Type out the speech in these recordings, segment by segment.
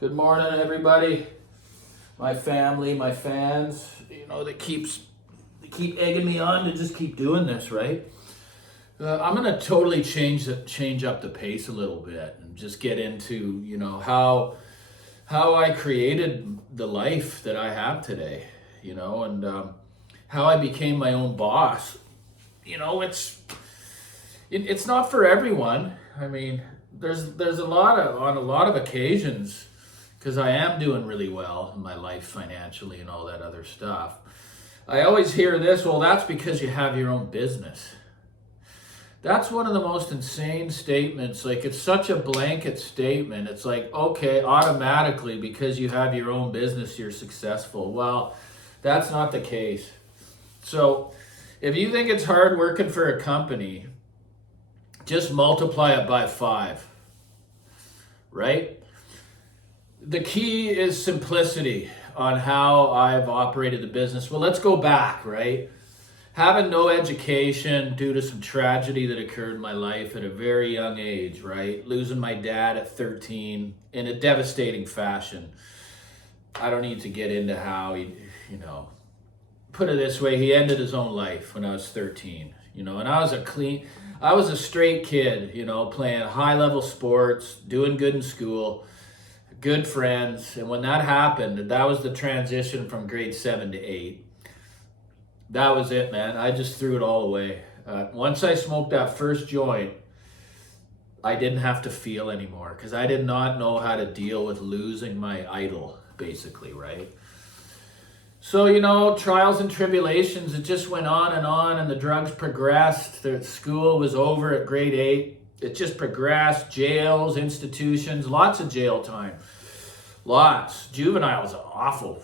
Good morning, everybody. My family, my fans, that keep egging me on to just keep doing this, right? I'm gonna totally change up the pace a little bit and just get into, how I created the life that I have today, and how I became my own boss. It's not for everyone. I mean, there's on a lot of occasions, because I am doing really well in my life financially and all that other stuff. I always hear this, well, that's because you have your own business. That's one of the most insane statements. Like, it's such a blanket statement. It's like, okay, automatically because you have your own business, you're successful. Well, that's not the case. So if you think it's hard working for a company, just multiply it by 5, right? The key is simplicity on how I've operated the business. Well, let's go back, right? Having no education due to some tragedy that occurred in my life at a very young age, right? Losing my dad at 13 in a devastating fashion. I don't need to get into how put it this way, he ended his own life when I was 13, and I was a straight kid, playing high level sports, doing good in school, good friends. And when that happened, that was the transition from grade 7 to 8. That was it, man. I just threw it all away. Once I smoked that first joint, I didn't have to feel anymore because I did not know how to deal with losing my idol, basically, right? So, trials and tribulations, it just went on, and the drugs progressed. The school was over at grade 8. It just progressed. Jails, institutions, lots of jail time. Lots. Juveniles are awful.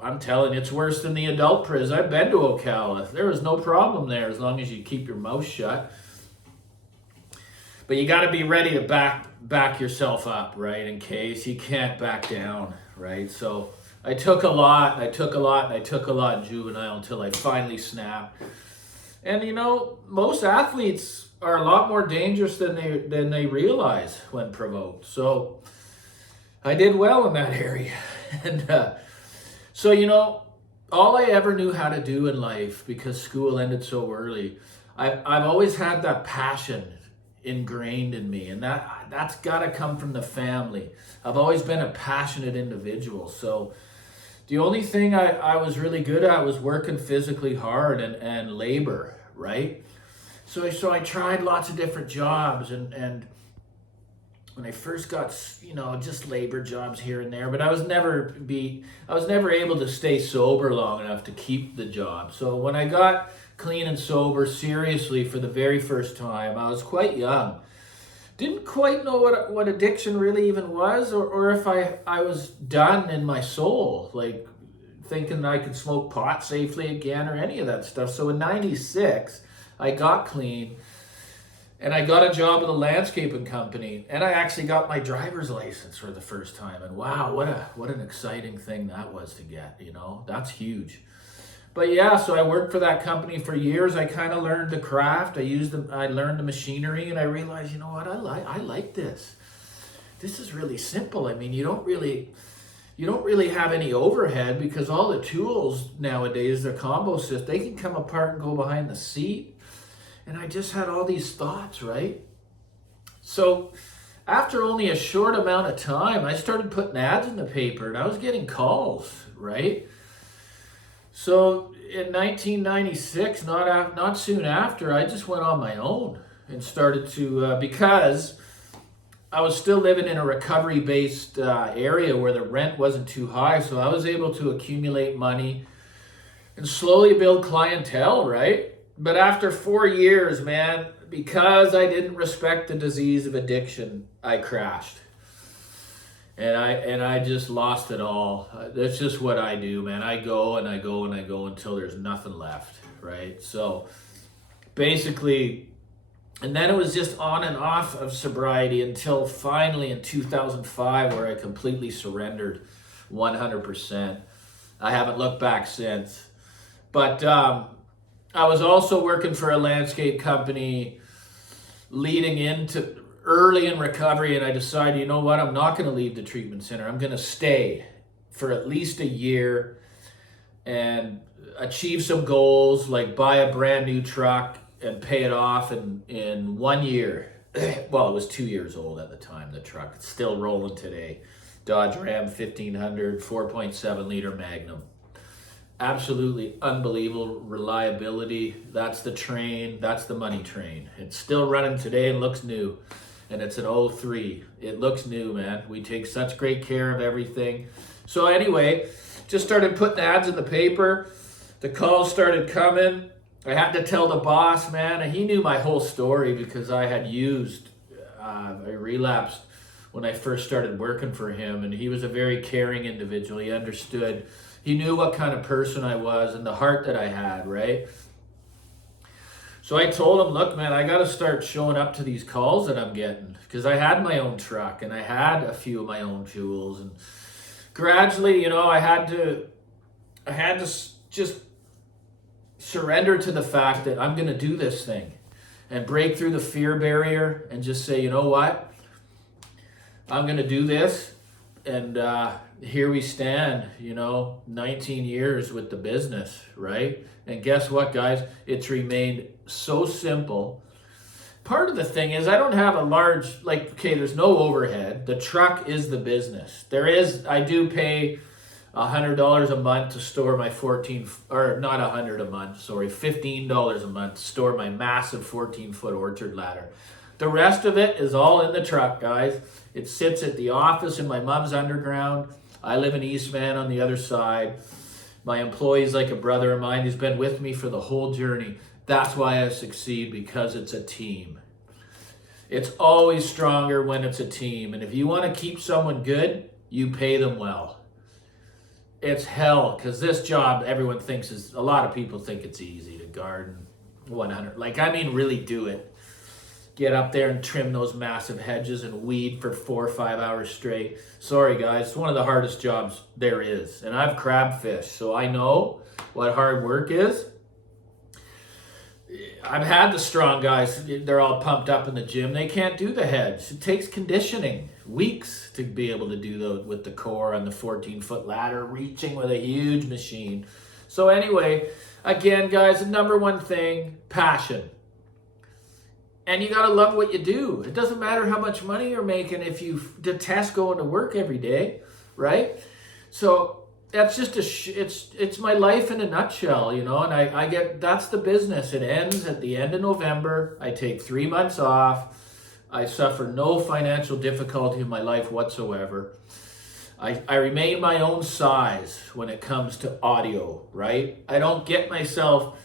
I'm telling you, it's worse than the adult prison. I've been to Ocala. There was no problem there as long as you keep your mouth shut. But you got to be ready to back yourself up, right? In case you can't back down, right? So I took a lot in juvenile until I finally snapped. And most athletes are a lot more dangerous than they realize when provoked. So I did well in that area. And so all I ever knew how to do in life, because school ended so early, I've always had that passion ingrained in me, and that's got to come from the family. I've always been a passionate individual. So the only thing I was really good at was working physically hard and labor, right? So I tried lots of different jobs, and when I first got, just labor jobs here and there, but I was never able to stay sober long enough to keep the job. So when I got clean and sober seriously for the very first time, I was quite young. Didn't quite know what addiction really even was, or if I was done in my soul, like thinking I could smoke pot safely again or any of that stuff. So in 96, I got clean and I got a job at a landscaping company, and I actually got my driver's license for the first time. And wow, what an exciting thing that was to get, that's huge. But yeah, so I worked for that company for years. I kind of learned the craft. I learned the machinery, and I realized, you know what, I like this. This is really simple. I mean, you don't really have any overhead, because all the tools nowadays, the combo system, they can come apart and go behind the seat. And I just had all these thoughts, right? So after only a short amount of time, I started putting ads in the paper, and I was getting calls, right? So in 1996, not soon after, I just went on my own and started to, because I was still living in a recovery-based area where the rent wasn't too high, so I was able to accumulate money and slowly build clientele, right? But after 4 years, man, because I didn't respect the disease of addiction, I crashed. And I just lost it all. That's just what I do, man. I go until there's nothing left, right? So basically, and then it was just on and off of sobriety until finally in 2005, where I completely surrendered 100%. I haven't looked back since. But I was also working for a landscape company leading into early in recovery, and I decided, you know what, I'm not going to leave the treatment center. I'm going to stay for at least a year and achieve some goals, like buy a brand new truck and pay it off in 1 year. Well, it was 2 years old at the time, the truck. It's still rolling today. Dodge Ram 1500, 4.7 liter Magnum. Absolutely unbelievable reliability. That's the train. That's the money train. It's still running today and looks new. And it's an '03. It looks new, man. We take such great care of everything. So anyway, just started putting ads in the paper. The calls started coming. I had to tell the boss, man, and he knew my whole story because I had I relapsed when I first started working for him, and he was a very caring individual. He understood. He knew what kind of person I was and the heart that I had, right? So I told him, look, man, I got to start showing up to these calls that I'm getting, because I had my own truck and I had a few of my own jewels, and gradually, I had to just surrender to the fact that I'm going to do this thing and break through the fear barrier and just say, you know what, I'm going to do this. And here we stand, 19 years with the business, right? And guess what, guys? It's remained so simple. Part of the thing is I don't have a large, there's no overhead. The truck is the business. I do pay $100 a month to store my not 100 a month, sorry, $15 a month to store my massive 14-foot orchard ladder. The rest of it is all in the truck, guys. It sits at the office in my mom's underground. I live in East Van on the other side. My employee's like a brother of mine. He's been with me for the whole journey. That's why I succeed, because it's a team. It's always stronger when it's a team. And if you want to keep someone good, you pay them well. It's hell, because this job, everyone thinks a lot of people think it's easy to garden 100. Really do it. Get up there and trim those massive hedges and weed for 4 or 5 hours straight. Sorry, guys, it's one of the hardest jobs there is. And I've crab fished, so I know what hard work is. I've had the strong guys, they're all pumped up in the gym. They can't do the hedge. It takes conditioning, weeks to be able to do with the core on the 14-foot ladder, reaching with a huge machine. So anyway, again, guys, the number one thing, passion. And you got to love what you do. It doesn't matter how much money you're making if you detest going to work every day, right? So that's just it's my life in a nutshell, and that's the business. It ends at the end of November. I take 3 months off. I suffer no financial difficulty in my life whatsoever. I remain my own size when it comes to audio, right? I don't get myself,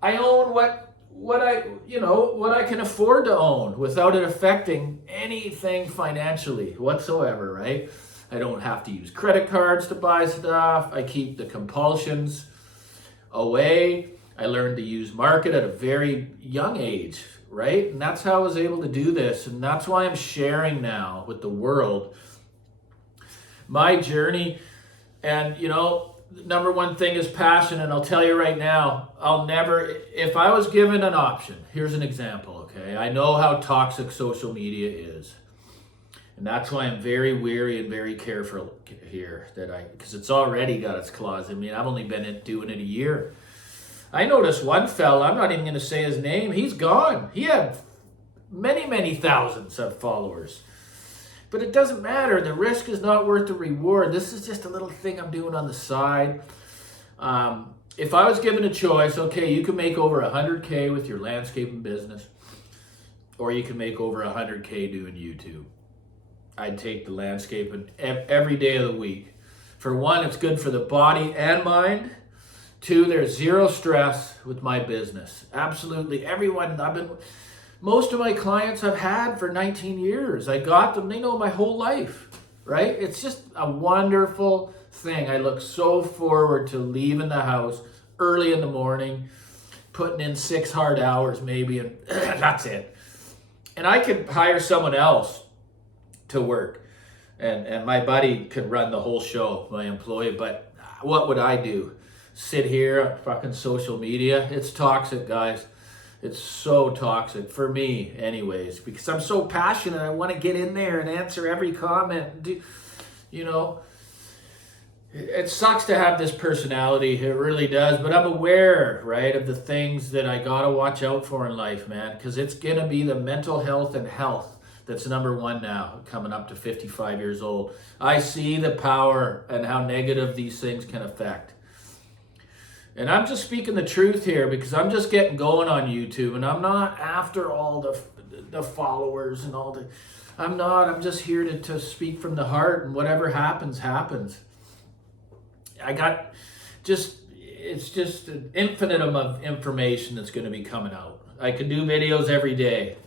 I own what I can afford to own without it affecting anything financially whatsoever, right? I don't have to use credit cards to buy stuff. I keep the compulsions away. I learned to use market at a very young age, right? And that's how I was able to do this. And that's why I'm sharing now with the world my journey. And, number one thing is passion. And I'll tell you right now, if I was given an option, here's an example, okay? I know how toxic social media is. And that's why I'm very wary and very careful here, because it's already got its claws in me. I've only been doing it a year. I noticed one fella, I'm not even going to say his name, he's gone. He had many, many thousands of followers. But it doesn't matter. The risk is not worth the reward. This is just a little thing I'm doing on the side. If I was given a choice, okay, you can make over 100K with your landscaping business, or you can make over 100K doing YouTube. I'd take the landscaping every day of the week. For one, it's good for the body and mind. Two, there's zero stress with my business. Absolutely. Most of my clients I've had for 19 years. I got them, they know my whole life, right? It's just a wonderful thing. I look so forward to leaving the house early in the morning, putting in 6 hard hours maybe, and that's it. And I could hire someone else to work, and my buddy could run the whole show, my employee, but what would I do? Sit here on fucking social media? It's toxic, guys. It's so toxic for me anyways, because I'm so passionate. I want to get in there and answer every comment. You know, it sucks to have this personality. It really does. But I'm aware, right, of the things that I got to watch out for in life, man, because it's going to be the mental health and health that's number one now, coming up to 55 years old. I see the power and how negative these things can affect. And I'm just speaking the truth here because I'm just getting going on YouTube, and I'm not after all the followers and all the, I'm just here to speak from the heart, and whatever happens, happens. It's just an infinite amount of information that's going to be coming out. I can do videos every day,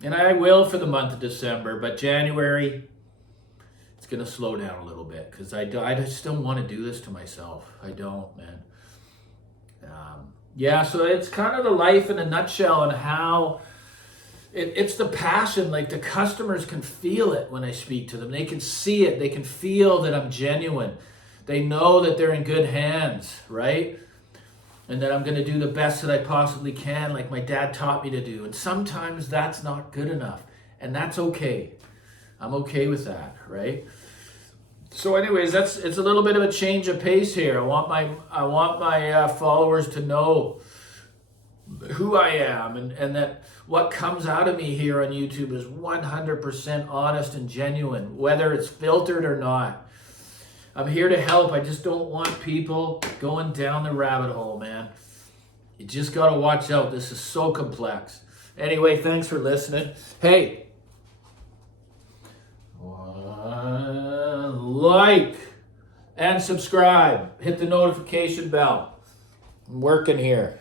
and I will for the month of December, but January, it's going to slow down a little bit because I just don't want to do this to myself. I don't, man. Yeah, so it's kind of the life in a nutshell, and how it's the passion. Like, the customers can feel it when I speak to them. They can see it. They can feel that I'm genuine. They know that they're in good hands, right? And that I'm going to do the best that I possibly can, like my dad taught me to do. And sometimes that's not good enough, and that's okay. I'm okay with that, right? So anyways, it's a little bit of a change of pace here. I want my followers to know who I am, and that what comes out of me here on YouTube is 100% honest and genuine, whether it's filtered or not. I'm here to help. I just don't want people going down the rabbit hole, man. You just got to watch out. This is so complex. Anyway, thanks for listening. Hey, like and subscribe. Hit the notification bell. I'm working here.